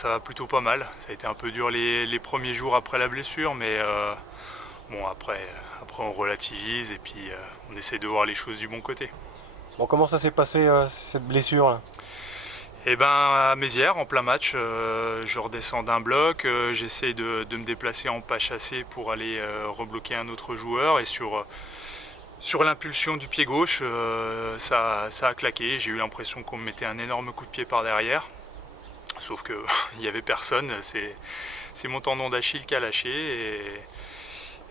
ça va plutôt pas mal. Ça a été un peu dur les premiers jours après la blessure, mais bon, après on relativise et puis on essaie de voir les choses du bon côté. Bon, comment ça s'est passé cette blessure là? Et ben à Mézières, en plein match, je redescends d'un bloc, j'essaie de me déplacer en pas chassé pour aller rebloquer un autre joueur et sur l'impulsion du pied gauche, ça a claqué. J'ai eu l'impression qu'on me mettait un énorme coup de pied par derrière. Sauf qu'il n'y avait personne, c'est mon tendon d'Achille qui a lâché.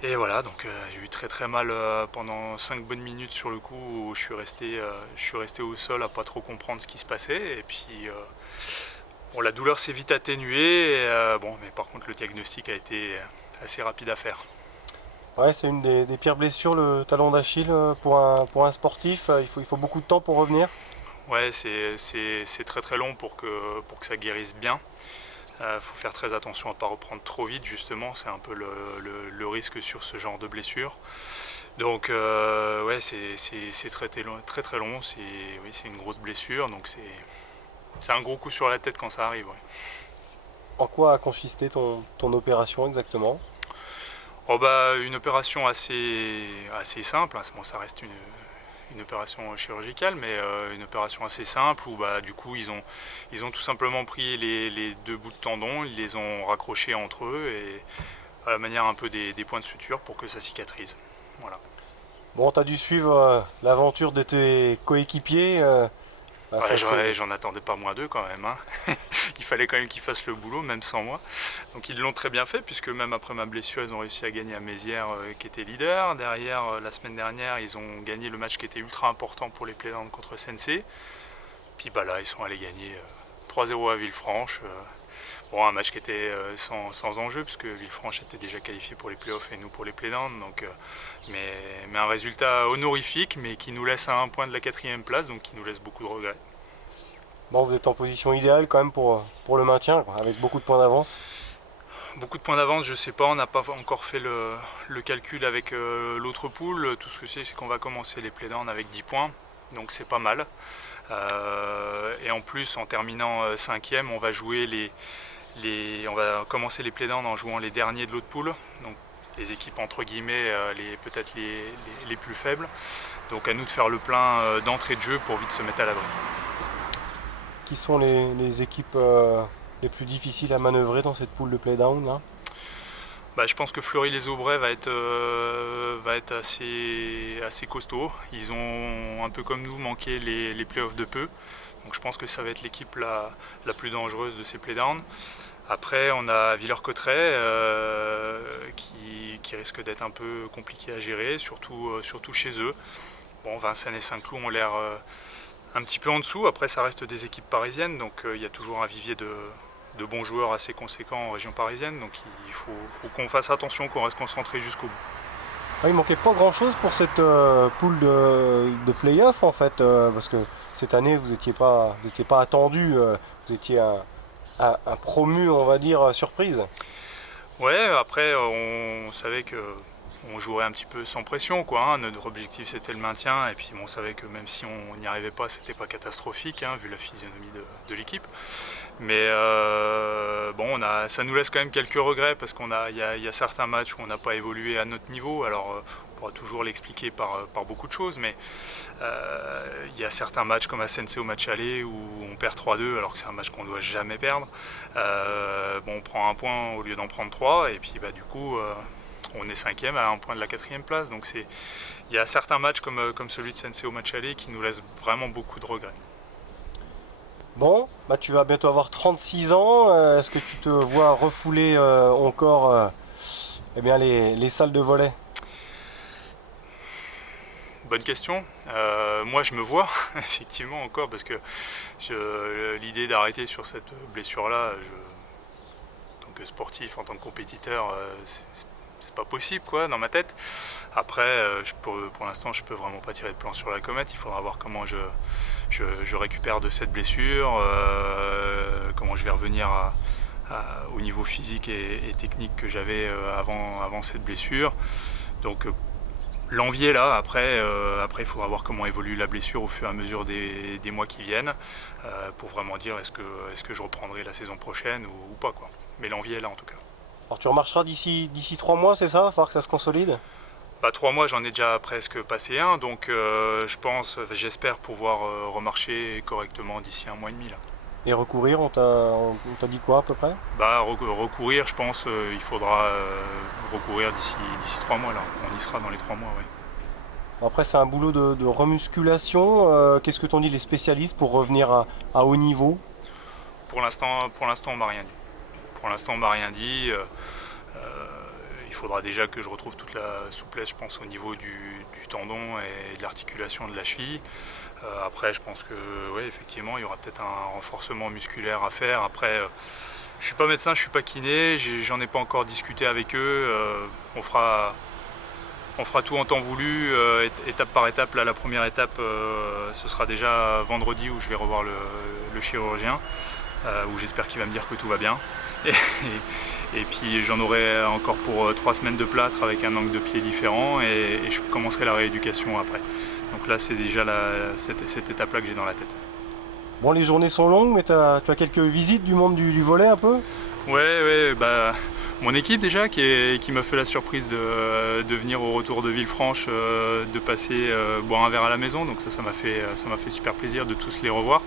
Et voilà, donc j'ai eu très très mal pendant 5 bonnes minutes sur le coup où je suis resté au sol à pas trop comprendre ce qui se passait. Et puis bon, la douleur s'est vite atténuée. Bon, mais par contre le diagnostic a été assez rapide à faire. Ouais, c'est une des pires blessures, le talon d'Achille pour un sportif. Il faut beaucoup de temps pour revenir. Ouais, c'est très très long pour que ça guérisse bien. Faut faire très attention à ne pas reprendre trop vite, justement, c'est un peu le risque sur ce genre de blessure. Donc ouais, c'est très très long, oui, c'est une grosse blessure, donc c'est un gros coup sur la tête quand ça arrive. Ouais. En quoi a consisté ton opération exactement? Oh bah, une opération assez simple, hein. Bon, ça reste une opération chirurgicale, mais une opération assez simple où bah, du coup ils ont tout simplement pris les deux bouts de tendon, ils les ont raccrochés entre eux et à la manière un peu des points de suture pour que ça cicatrise. Voilà. Bon, t'as dû suivre l'aventure de tes coéquipiers. Bah, Ouais, ça c'est. j'en attendais pas moins d'eux quand même. Hein. Il fallait quand même qu'ils fassent le boulot, même sans moi. Donc ils l'ont très bien fait, puisque même après ma blessure, ils ont réussi à gagner à Mézières, qui était leader. Derrière, la semaine dernière, ils ont gagné le match qui était ultra important pour les Playdowns contre Sensei. Puis bah là, ils sont allés gagner 3-0 à Villefranche. Bon, un match qui était sans enjeu, puisque Villefranche était déjà qualifié pour les playoffs et nous pour les playdowns. Donc, mais un résultat honorifique, mais qui nous laisse à un point de la 4e place, donc qui nous laisse beaucoup de regrets. Bon, vous êtes en position idéale quand même pour le maintien, quoi, avec beaucoup de points d'avance. Beaucoup de points d'avance, je sais pas, on n'a pas encore fait le calcul avec l'autre poule. Tout ce que c'est qu'on va commencer les playdowns avec 10 points, donc c'est pas mal. Et en plus, en terminant 5e, on va commencer les playdowns en jouant les derniers de l'autre poule, donc les équipes entre guillemets peut-être les plus faibles. Donc à nous de faire le plein d'entrée de jeu pour vite se mettre à l'abri. Qui sont les équipes les plus difficiles à manœuvrer dans cette poule de playdown là? Bah, je pense que Fleury-les-Aubrais va être assez costaud. Ils ont un peu comme nous manqué les playoffs de peu. Donc je pense que ça va être l'équipe la plus dangereuse de ces playdowns. Après, on a Villers-Cotterêts qui risque d'être un peu compliqué à gérer, surtout chez eux. Bon, Vincennes et Saint-Cloud ont l'air un petit peu en dessous. Après, ça reste des équipes parisiennes, donc il y a toujours un vivier de bons joueurs assez conséquents en région parisienne. Donc il faut qu'on fasse attention, qu'on reste concentré jusqu'au bout. Ouais, il manquait pas grand chose pour cette poule de play-off en fait, parce que cette année vous étiez pas attendu, vous étiez un promu on va dire surprise. Ouais, après, on savait que on jouerait un petit peu sans pression, quoi. Hein. Notre objectif c'était le maintien, et puis bon, on savait que même si on n'y arrivait pas, c'était pas catastrophique, hein, vu la physionomie de l'équipe. Mais bon, ça nous laisse quand même quelques regrets parce il y a certains matchs où on n'a pas évolué à notre niveau. Alors, on pourra toujours l'expliquer par beaucoup de choses, mais il y a certains matchs comme à Sensei au match aller où on perd 3-2 alors que c'est un match qu'on ne doit jamais perdre. Bon, on prend un point au lieu d'en prendre 3 et puis bah, du coup on est 5e à un point de la 4e place. Donc il y a certains matchs comme celui de Sensei au match aller qui nous laissent vraiment beaucoup de regrets. Bon, bah tu vas bientôt avoir 36 ans, est-ce que tu te vois refouler encore eh bien les salles de volley? Bonne question. Moi, je me vois effectivement encore parce que l'idée d'arrêter sur cette blessure-là, en tant que sportif, en tant que compétiteur, c'est pas possible quoi dans ma tête. Après, pour l'instant, je peux vraiment pas tirer de plan sur la comète. Il faudra voir comment je récupère de cette blessure, comment je vais revenir au niveau physique et technique que j'avais avant cette blessure. Donc L'envie est là, après il faudra voir comment évolue la blessure au fur et à mesure des mois qui viennent pour vraiment dire est-ce que je reprendrai la saison prochaine ou pas, quoi. Mais l'envie est là en tout cas. Alors tu remarcheras d'ici 3 mois, c'est ça? Il va falloir que ça se consolide? Bah, 3 mois, j'en ai déjà presque passé un, donc j'espère pouvoir remarcher correctement d'ici un mois et demi là. Et recourir, on t'a dit quoi à peu près? Bah, recourir, je pense, il faudra recourir d'ici 3 mois là. On y sera dans les 3 mois, ouais. Après, c'est un boulot de remusculation. Qu'est-ce que t'ont dit les spécialistes pour revenir à haut niveau? Pour l'instant, on m'a rien dit. Pour l'instant, on m'a rien dit. Il faudra déjà que je retrouve toute la souplesse, je pense, au niveau du tendon et de l'articulation de la cheville. Après, je pense que, oui, effectivement, il y aura peut-être un renforcement musculaire à faire. Après, je suis pas médecin, je suis pas kiné, j'en ai pas encore discuté avec eux. On fera tout en temps voulu, étape par étape. Là, la première étape, ce sera déjà vendredi où je vais revoir le chirurgien, où j'espère qu'il va me dire que tout va bien. Et puis j'en aurai encore pour 3 semaines de plâtre avec un angle de pied différent et je commencerai la rééducation après. Donc là, c'est déjà cette étape-là que j'ai dans la tête. Bon, les journées sont longues, mais tu as quelques visites du monde du volley un peu? Ouais, bah, mon équipe déjà qui m'a fait la surprise de venir au retour de Villefranche, de passer boire un verre à la maison, donc ça m'a fait super plaisir de tous les revoir,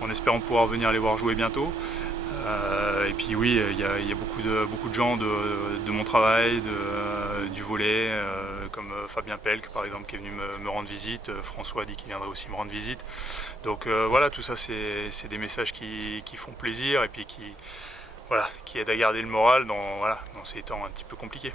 en espérant pouvoir venir les voir jouer bientôt. Et puis oui, il y a beaucoup de gens de mon travail, du volley, comme Fabien Pelk par exemple qui est venu me rendre visite, François a dit qu'il viendrait aussi me rendre visite. Donc voilà, tout ça c'est des messages qui font plaisir et puis qui aident à garder le moral dans ces temps un petit peu compliqués.